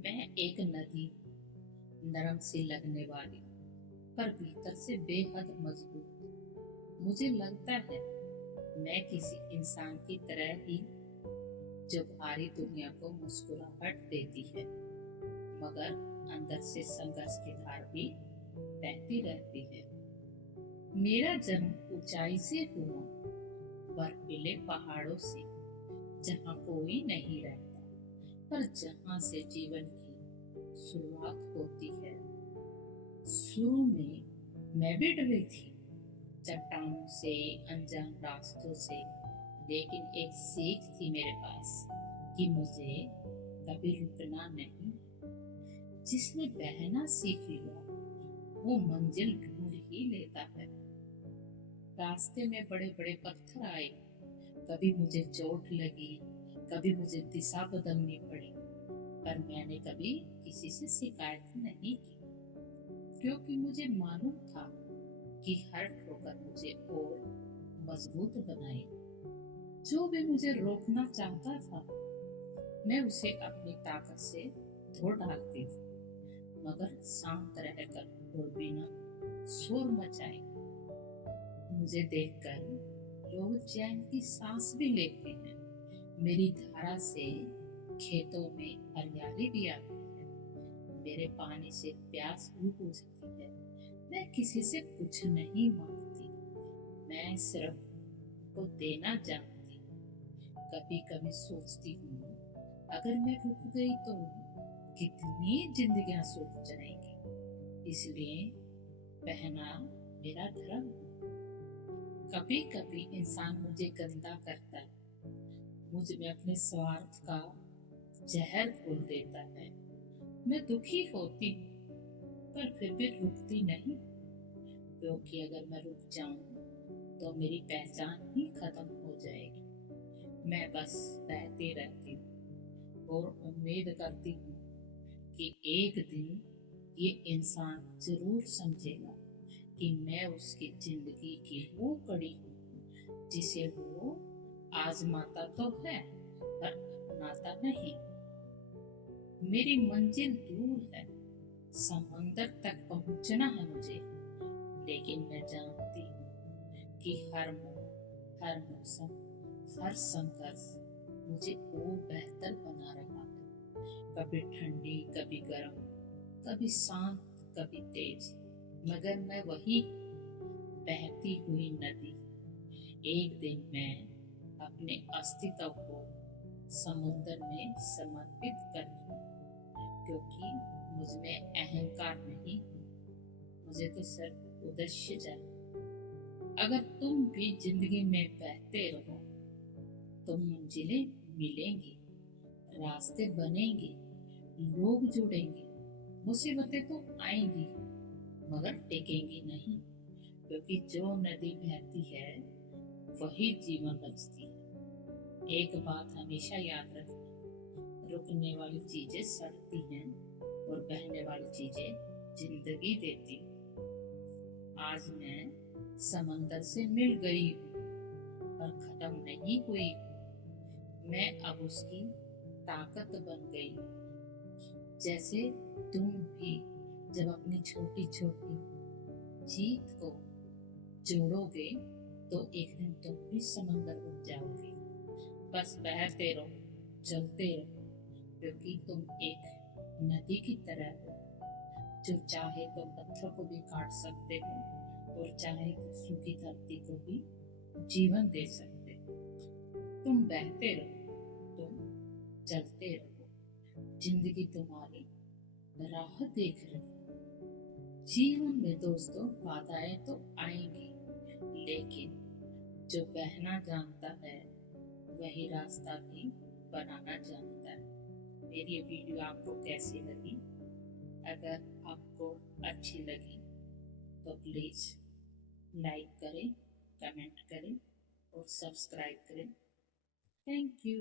मैं एक नदी, नरम सी लगने वाली पर भीतर से बेहद मजबूत। मुझे लगता है मैं किसी इंसान की तरह ही जो भारी दुनिया को मुस्कुराहट देती है, मगर अंदर से संघर्ष की धार भी बहती रहती है। मेरा जन्म ऊंचाई से हुआ, बर्फीले पहाड़ों से, जहाँ कोई नहीं रहता, पर जहाँ से जीवन की शुरुआत होती है। शुरू में मैं भी डरी थी, चट्टानों से, अनजान रास्तों से, लेकिन एक सीख थी मेरे पास कि मुझे कभी रुकना नहीं। जिसने बहना सीख लिया वो मंजिल ढूंढ ही लेता है। रास्ते में बड़े बड़े पत्थर आए, कभी मुझे चोट लगी, कभी मुझे दिशा बदलनी पड़ी, पर मैंने कभी किसी से शिकायत नहीं की, क्योंकि मुझे मालूम था कि हर ठोकर मुझे और मजबूत बनाए। जो भी मुझे रोकना चाहता था, मैं उसे अपनी ताकत से धो डालती थी, मगर शांत रहकर और बिना शोर मचाए। मुझे देखकर लोग चैन की सांस भी लेते हैं। मेरी धारा से खेतों में हरियाली भी आती है, मेरे पानी से प्यास भी बुझती है। मैं किसी से कुछ नहीं मांगती, मैं सिर्फ को देना जानती। कभी कभी सोचती हूँ, अगर मैं रुक गई तो कितनी जिंदगियां सूख जाएंगी। इसलिए बहना मेरा धर्म है। कभी कभी इंसान मुझे गंदा करता है, मुझ में अपने स्वार्थ का जहर घोल देता है। मैं दुखी होती हूँ, पर फिर भी रुकती नहीं, क्योंकि अगर मैं रुक जाऊं तो मेरी पहचान ही खत्म हो जाएगी। मैं बस बहती रहती हूँ और उम्मीद करती हूँ कि एक दिन ये इंसान जरूर समझेगा कि मैं उसकी जिंदगी की वो कड़ी हूँ जिसे वो आजमाता तो है पर अपनाता नहीं। मेरी मंजिल दूर है, समंदर तक पहुंचना है मुझे, लेकिन मैं जानती हूँ कि हर मोड़, हर मौसम, हर संघर्ष मुझे और बेहतर बना रहा है। कभी ठंडी, कभी गर्म, कभी शांत, कभी तेज, मगर मैं वही बहती हुई नदी। एक दिन मैं अपने अस्तित्व को समुद्र में समर्पित करूंगी, क्योंकि मुझमें अहंकार नहीं, मुझे तो सिर्फ उद्देश्य चाहिए। अगर तुम भी जिंदगी में बहते रहो तो मंजिलें मिलेंगी, रास्ते बनेंगे, लोग जुड़ेंगे, मुसीबतें तो आएंगी, मगर टिकेंगी नहीं, क्योंकि जो नदी बहती है वही जीवन बचती है। एक बात हमेशा याद रखना, रुकने वाली चीजें सड़ती हैं और बहने वाली चीजें जिंदगी देती हैं। आज मैं समंदर से मिल गई हूँ, पर खत्म नहीं हुई। मैं अब उसकी ताकत बन गई, जैसे तुम भी जब अपनी छोटी छोटी जीत को जोड़ोगे तो एक दिन तुम भी समंदर बन जाओगे। बस बहते रहो, चलते रहो, क्योंकि तुम एक नदी की तरह हो, जो चाहे तो पत्थर को भी काट सकते हो और चाहे तो सूखी धरती को भी जीवन दे सकते हो। तुम बहते रहो, तुम चलते रहो, जिंदगी तुम्हारी राह देख रही। जीवन में दोस्तों बाधाएं तो आएंगी, लेकिन जो बहना जानता है वही रास्ता भी बनाना जानता है। मेरी ये वीडियो आपको कैसी लगी? अगर आपको अच्छी लगी तो प्लीज लाइक करें, कमेंट करें और सब्सक्राइब करें। Thank you.